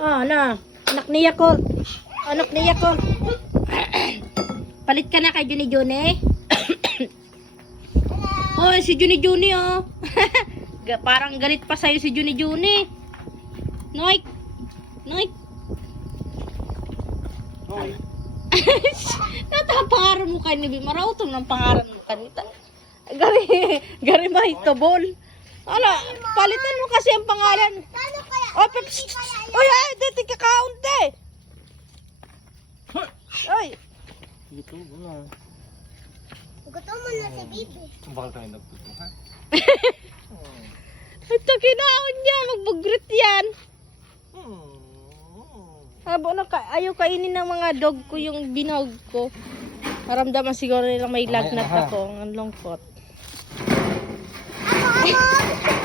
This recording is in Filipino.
Na. Anak niya ko. Anak niya ko. Palit ka na kay Juni Juni. Oh, si Juni Juni oh. Parang galit pa sa'yo si Juni Juni. Noik. Noik. Natapangaran mo kayo ni Marautong ng pangaran mo kanita. Gari mahitobol. Ano, palitan mo kasi ang pangalan. Oh, oy, ay, dito kakaunti. Oy. Ito ba? Gutom mo na si Bibi. Bakal tayo nagtutuhan. Ito kinaon niya, magbugrit yan. Ayaw kainin ng mga dog ko yung binawag ko. Maramdaman siguro nilang may lagnat ako. Ang lungkot. Ako!